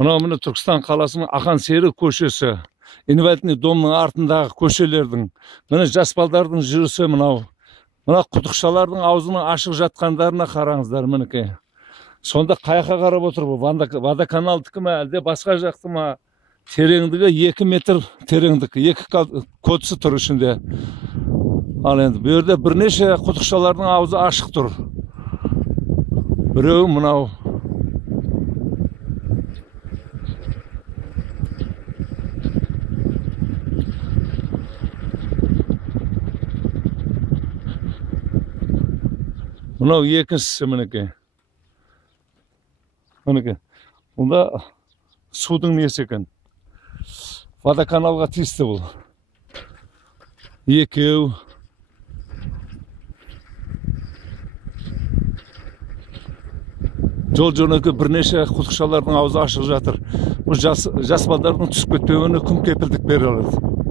Мына Түркістан қаласының Ақан Сері көшесі, инвалидный домның артындағы көшелердің, мына жас балдардың жүрісі мынау. Мына құдықшалардың аузының ашық жатқандарына қараңыздар мінекей. Сонда қаяққа қарап отыр бұл? Водоканалдікі ме, әлде басқа жақты ма? Тереңдігі 2 метр тереңдікі, 2 кодысы тұр ішінде. Ал енді бұл жерде бірнеше құдықшалардың аузы ашық тұр. Біреу мынау. Мынау екіншісі мінекей. Мінекей. Мұнда судың несі екен? Водоканалға тиісті бұл. Екеу. Жол-жөнекей бірнеше құдықшалардың аузы ашық жатыр. Бұл жас балдардың түсіп кетпеуіне кім кепілдік бере алады?